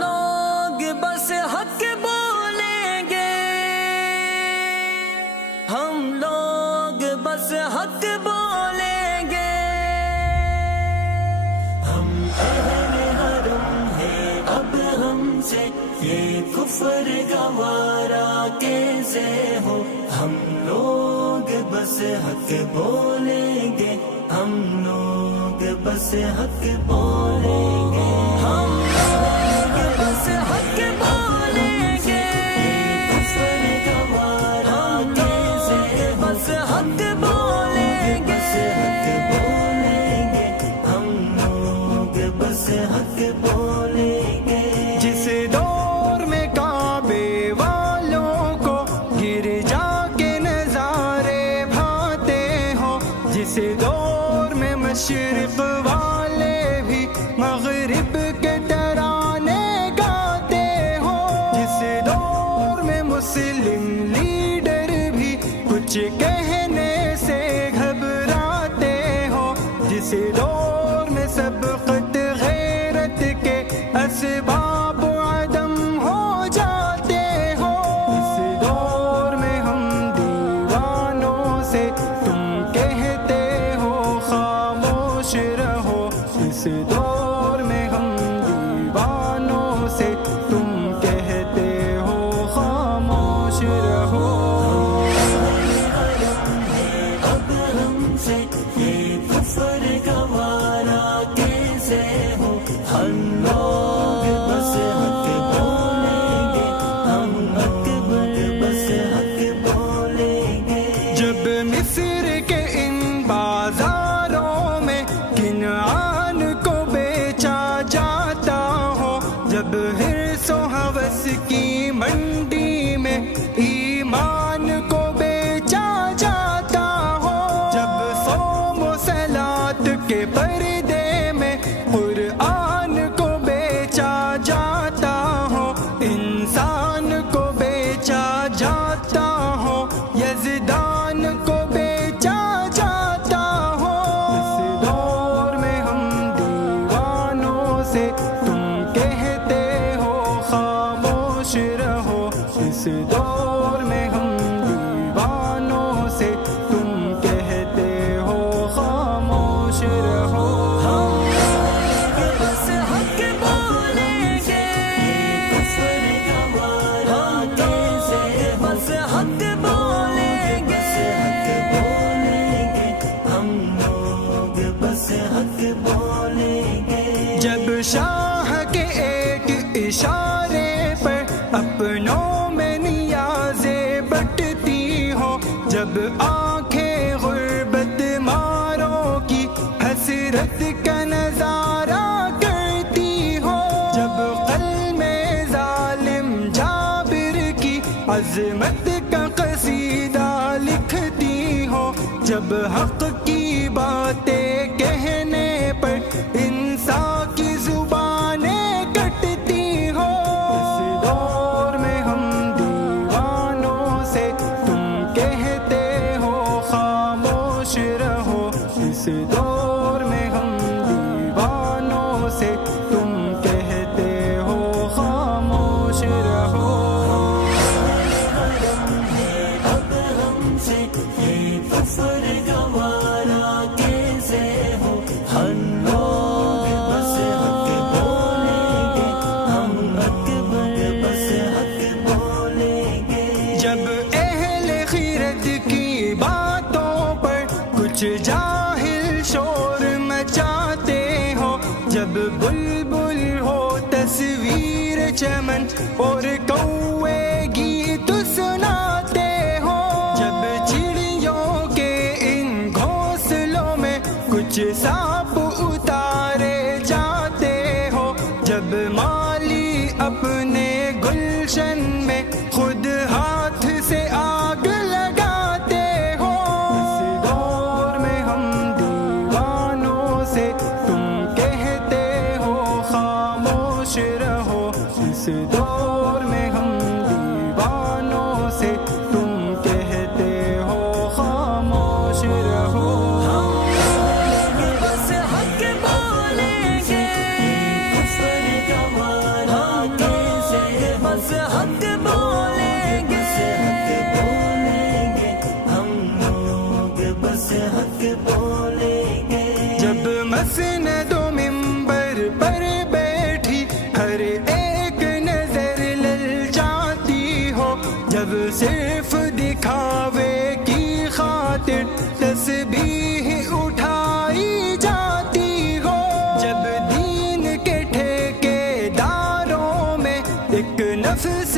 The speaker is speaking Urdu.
لوگ بس حق بولیں گے، ہم لوگ بس حق بولیں گے، ہم اہل حرم ہیں اب ہم سے یہ کفر گوارا کیسے ہو، ہم لوگ بس حق بولیں گے، ہم لوگ بس حق بولیں گے، ہم لوگ بس حق بولیں گے، کفر گوارا کیسے بس حق بولیں گے، حق بولیں گے، ہم لوگ بس حق بولیں گے۔ جس دور میں کعبے والوں کو گرجا کے نظارے بھاتے ہو، جس دور میں مشرق والے بھی مغرب کے ترانے گاتے ہو، جس دور میں مسلم لیڈر بھی کچھ کہنے سے گھبراتے ہو، جس دور میں سبقت غیرت کے اسباب عدم ہو جاتے ہو، اس دور میں ہم دیوانوں سے تم کہتے ہو خاموش رہو، اس دور میں ہم دیوانوں سے تم کہتے ہو خاموش رہو۔ اب ہم سے یہ کفر گوارا کیسے ہو، ہم لوگ بس حق بولیں گے، ہم اکبر بس حق بولیں گے۔ جب مصر کے ان بازاروں میں کنعان کو بیچا جاتا ہو، جب حرص و ہوس کی منڈی میں ایمان کو بیچا جاتا ہو، جب صوم و صلاۃ کے پردے میں قرآن کو بیچا جاتا ہو، انسان کو بیچا جاتا ہو، یزدان کو بیچا جاتا ہو، اس دور میں ہم دیوانوں سے تم کہتے ہو خاموش رہو، اس دور میں ہم دیوانوں سے تم کہتے ہو خاموش رہو۔ بس حق بولیں گے، کفر گوارا کیسے بس حق بولیں گے، حق بولیں گے، ہم لوگ بس حق بولیں گے۔ جب شاہ کے ایک اشارے پر اپنوں میں نیازیں بٹتی ہو، جب آنکھیں غربت ماروں کی حسرت کا نظارہ کرتی ہو، جب قلم ظالم جابر کی عظمت کا قصیدہ لکھتی ہو، جب حق کی باتیں کہنے پر انسان کی زبانیں کٹتی ہو، اس دور میں ہم دیوانوں سے تم کہتے ہو خاموش رہو، اس دور میں ہم دیوانوں سے تم کہتے ہو خاموش رہو۔ اب ہم سے یہ کفر گوارا کیسے ہو، ہم لوگ بس حق بولیں گے، ہم اکبر بس حق بولیں گے۔ جب اہل خیرت کی باتوں پر کچھ جاہل شور مچاتے ہو، جب بلبل ہو تصویر چمن اور کوے گیت سناتے ہو، جب چڑیوں کے ان گھونسلوں میں کچھ سانپ اتارے جاتے ہو، جب مالی اپنے گلشن میں خود ہاتھ سے آگ لگاتے ہو، اس دور میں ہم دیوانوں سے تم کہتے ہو خاموش خاموش رہو اس دور میں ہم دیوانوں سے تم کہتے ہو خاموش رہو بس حق بولیں گے کفر کا مانا کیسے بس حق بولیں گے ہم لوگ بس حق بولیں گے جب مسند و منبر پر بیٹھی ہر ایک نظر للچاتی ہو جب صرف دکھاوے کی خاطر تسبیح اٹھائی جاتی ہو جب دین کے ٹھیکے داروں میں ایک نفس